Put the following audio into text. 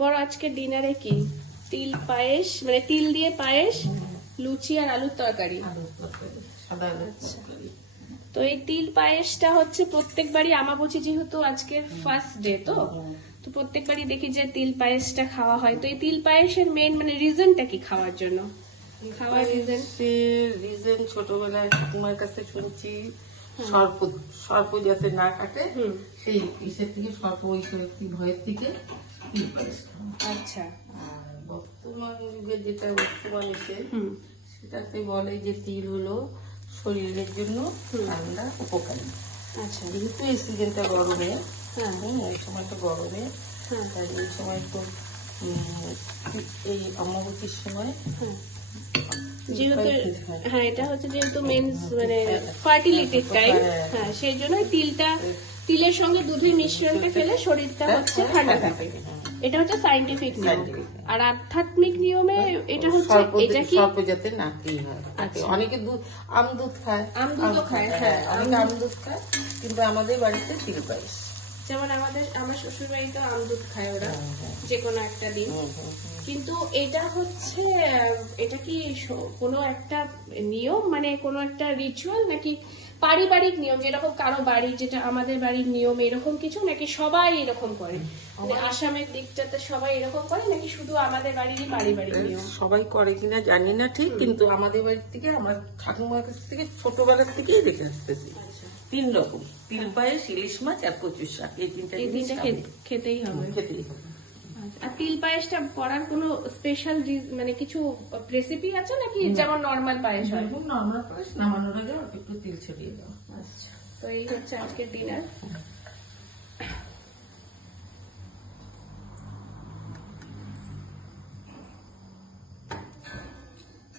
বড় আজকে ডিনারে কি তিল পায়েস, মানে তিল দিয়ে পায়েস, লুচি আর আলুর তরকারি। আচ্ছা, তো এই তিল পায়েসটা হচ্ছে প্রত্যেকবারই আমাবুচি, যেহেতু আজকের ফার্স্ট ডে, তো প্রত্যেকবারই দেখি যে তিল পায়েসটা খাওয়া হয়। তো এই তিল পায়েসের মেন মানে রিজনটা কি খাওয়ার জন্য? খাওয়ার রিজন ছোটবেলায় ঠাকুমার কাছে শুনছি সর্প যাতে না কাটে সেই ইসের থেকে, সর্প ওই কি ভয়ের থেকে তিল পায়েস খাওয়া। আচ্ছা, আর বর্তমান যুগে যেটা বর্তমান এসে সেটাতে বলে যে তিল হলো শরীরের জন্য ঠান্ডা উপকারী। আচ্ছা, যেহেতু এই সিজনটা গরমে, হ্যাঁ এই সময়টা গরমে, তাই এই সময় তো এই অমাবস্যার সময় যেহেতু হ্যাঁ এটা হচ্ছে যেহেতু মেন্স মানে ফার্টিলিটির টাইম, হ্যাঁ সেই জন্য তিলের সঙ্গে দুধের মিশ্রণটা খেলে শরীরটা হচ্ছে ঠান্ডা থাকে। এটা হচ্ছে সায়েন্টিফিক নিয়ম। আর আধ্যাত্মিক নিয়মে এটা হচ্ছে এটা কি সর্প যাতে না হয়। অনেকে আম দুধ খায়, আমদুধও খায়, হ্যাঁ অনেকে আম দুধ খায়, কিন্তু আমাদের বাড়িতে তিল পায়েস। যেমন আমার শ্বশুর বাড়িতে আমদুধ খায় ওরা যে কোনো একটা দিন। কিন্তু এটা হচ্ছে এটা কি কোনো একটা নিয়ম, মানে কোনো একটা রিচুয়াল, নাকি পারিবারিক নিয়ম, যেরকম কারো বাড়ি, যেটা আমাদের বাড়ির নিয়ম এরকম কিছু, নাকি সবাই এরকম করে? মানে আসামের দিকটাতে সবাই এরকম করে, নাকি শুধু আমাদের বাড়িরই পারিবারিক নিয়ম? সবাই করে কিনা জানি না ঠিক, কিন্তু আমাদের বাড়ির থেকে, আমার ঠাকুমার কাছ থেকে ছোটবেলার থেকেই দেখে আসতেছি 3 রকম: তিল পায়েস, ইলিশ মাছ আর কচুর শাক। এই তিনটা খেতেই হবে। খেতেই হবে। আর তিল পায়েসটা করার কোনো স্পেশাল মানে কিছু রেসিপি আছে, নাকি যেমন নরমাল পায়েস হয়? নরমাল পায়েস নামানোর আগে একটু তিল ছড়িয়ে দাও। আচ্ছা, তো এই হচ্ছে আজকের ডিনার।